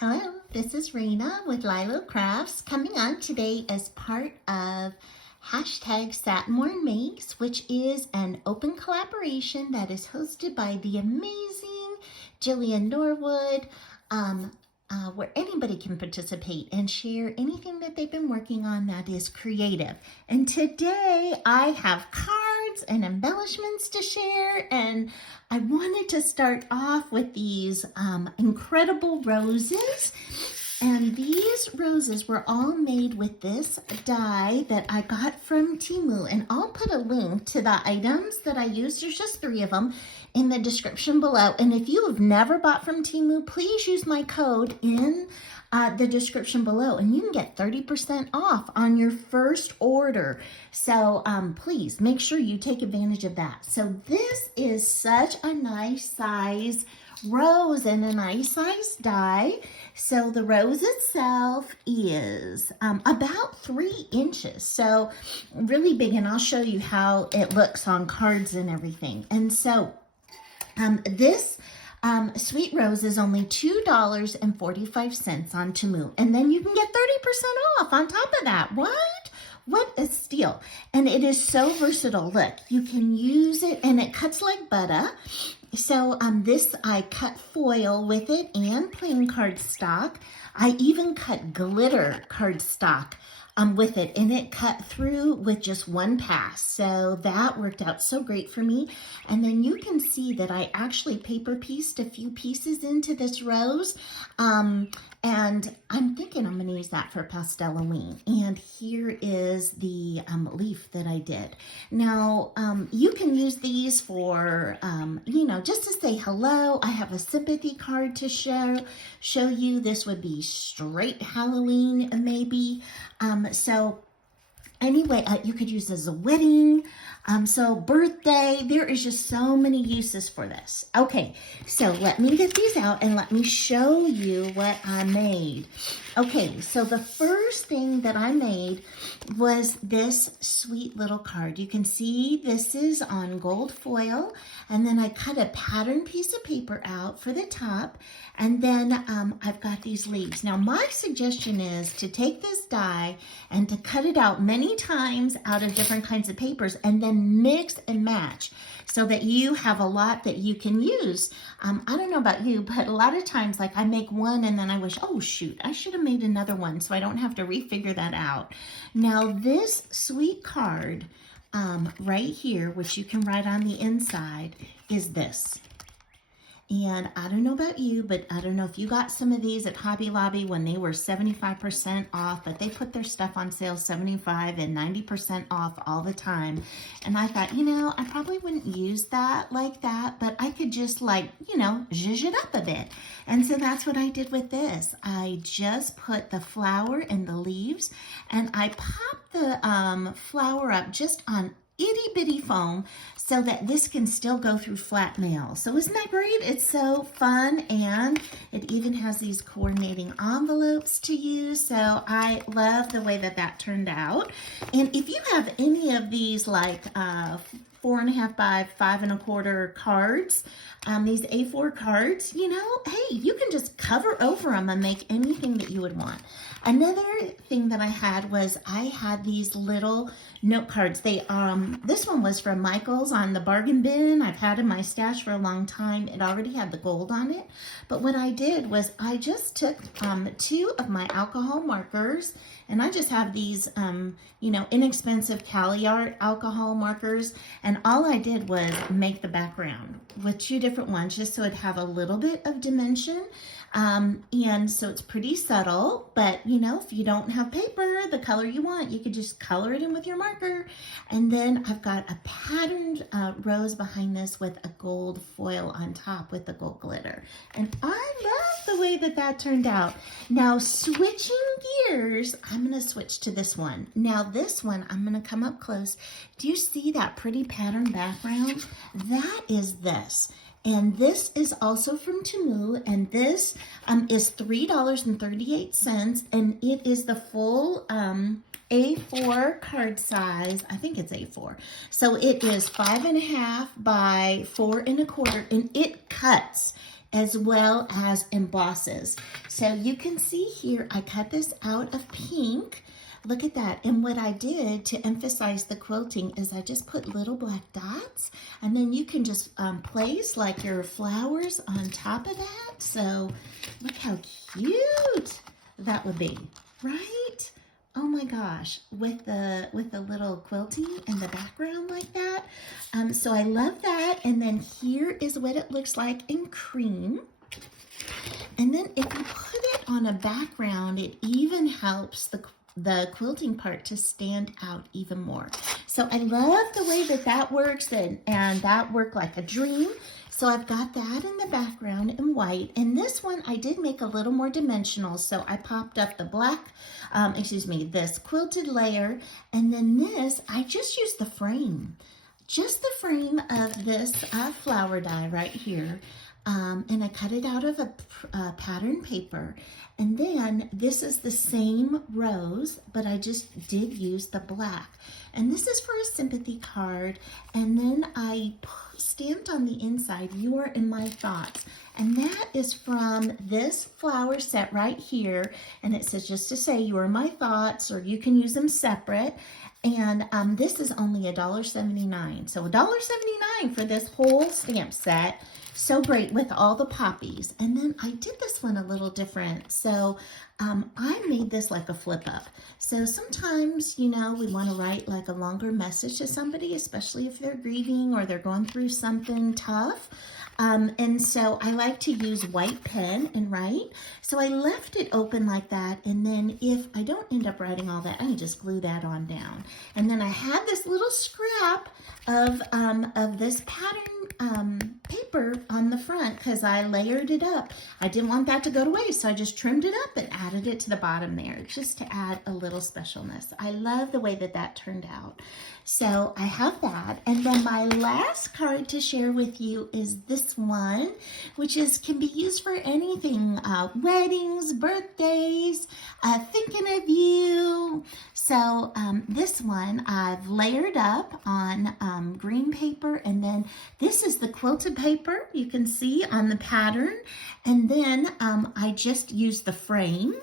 Hello, this is Raina with LYLO Crafts coming on today as part of hashtag Satmornmakes, which is an open collaboration that is hosted by the amazing Jillian Norwood, where anybody can participate and share anything that they've been working on that is creative. And today I have cards and embellishments to share, and I wanted to start off with these incredible roses. And these roses were all made with this die that I got from Temu. And I'll put a link to the items that I used, there's just 3 of them, in the description below. And if you have never bought from Temu, please use my code in the description below. And you can get 30% off on your first order. So please make sure you take advantage of that. So this is such a nice size rose and a nice size die. So the rose itself is about 3 inches, so really big, and I'll show you how it looks on cards and everything. And so this sweet rose is only $2.45 on Temu, and then you can get 30% off on top of that. What a steal. And it is so versatile. Look, you can use it, and it cuts like butter. So this, I cut foil with it and plain cardstock. I even cut glitter cardstock with it, and it cut through with just 1 pass. So that worked out so great for me. And then you can see that I actually paper pieced a few pieces into this rose. And I'm thinking I'm going to use that for Pastelloween. And here is the leaf that I did. Now, you can use these for, just to say hello. I have a Sympathy card to show you. This would be straight Halloween, maybe. So anyway, you could use as a wedding, so birthday. There is just so many uses for this. Okay, so let me get these out and let me show you what I made. Okay, so the first thing that I made was this sweet little card. You can see this is on gold foil, and then I cut a pattern piece of paper out for the top, and then I've got these leaves. Now my suggestion is to take this die and to cut it out many times out of different kinds of papers, and then mix and match so that you have a lot that you can use. I don't know about you, but a lot of times, like, I make one and then I wish, oh shoot, I should have made another one, so I don't have to refigure that out. Now this sweet card right here, which you can write on the inside, is this. And I don't know about you, but I don't know if you got some of these at Hobby Lobby when they were 75% off, but they put their stuff on sale 75 and 90% off all the time. And I thought, I probably wouldn't use that like that, but I could just zhuzh it up a bit. And so that's what I did with this. I just put the flower and the leaves, and I popped the flower up just on itty bitty foam so that this can still go through flat mail. So isn't that great? It's so fun, and it even has these coordinating envelopes to use. So I love the way that that turned out. And if you have any of these like 4.5 by 5 1/4 cards, these A4 cards, hey, you can just cover over them and make anything that you would want. Another thing that I had was I had these little note cards. This one was from Michael's on the bargain bin. I've had in my stash for a long time. It already had the gold on it. But what I did was I just took 2 of my alcohol markers, and I just have these, inexpensive Cali Art alcohol markers. And all I did was make the background with 2 different ones, just so it'd have a little bit of dimension. And so it's pretty subtle, but if you don't have paper, the color you want, you could just color it in with your marker. And then I've got a patterned rose behind this with a gold foil on top with the gold glitter. And I love the way that that turned out. Now switching gears, I'm going to switch to this one. Now this one, I'm going to come up close. Do you see that pretty pattern background? That is this. And this is also from Temu, and this is $3.38, and it is the full A4 card size. I think it's A4. So it is 5.5 by 4 1/4, and it cuts as well as embosses. So you can see here, I cut this out of pink. Look at that. And what I did to emphasize the quilting is I just put little black dots, and then you can just place like your flowers on top of that. So look how cute that would be, right? Oh my gosh, with the little quilting in the background like that. So I love that. And then here is what it looks like in cream. And then if you put it on a background, it even helps the quilting part to stand out even more. So I love the way that works, and that worked like a dream. So I've got that in the background in white, and this one I did make a little more dimensional. So I popped up the black, this quilted layer, and then this, I just used the frame. Just the frame of this flower die right here. And I cut it out of a pattern paper. And then this is the same rose, but I just did use the black. And this is for a sympathy card. And then I stamped on the inside, "You are in my thoughts." And that is from this flower set right here. And it says, just to say, "You are my thoughts," or you can use them separate. And this is only $1.79. So $1.79 for this whole stamp set. So great with all the poppies. And then I did this one a little different. So I made this like a flip up. So sometimes, we want to write like a longer message to somebody, especially if they're grieving or they're going through something tough. And so I like to use white pen and write. So I left it open like that. And then if I don't end up writing all that, I can just glue that on down. And then I had this little scrap of this pattern paper on the front because I layered it up. I didn't want that to go to waste, so I just trimmed it up and added it to the bottom there just to add a little specialness. I love the way that turned out. So I have that. And then my last card to share with you is this one, which can be used for anything, weddings, birthdays, thinking of you. So this one I've layered up on green paper, and then this is the quilted paper you can see on the pattern. And then I just used the frame,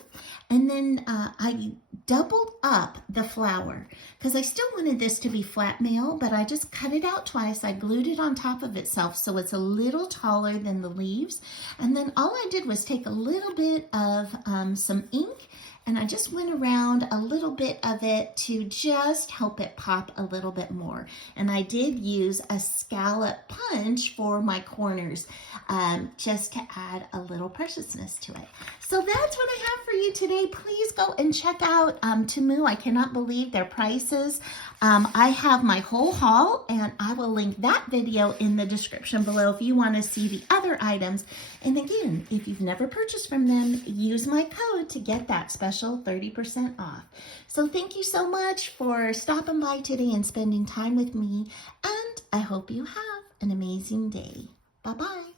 and then I doubled up the flower because I still wanted this to be flat mail, but I just cut it out twice. I glued it on top of itself so it's a little taller than the leaves. And then all I did was take a little bit of some ink, and I just went around a little bit of it to just help it pop a little bit more. And I did use a scallop punch for my corners just to add a little preciousness to it. So that's what I have for you today. Please go and check out Temu. I cannot believe their prices. I have my whole haul, and I will link that video in the description below if you want to see the other items. And again, if you've never purchased from them, use my code to get that special 30% off. So thank you so much for stopping by today and spending time with me, and I hope you have an amazing day. Bye-bye.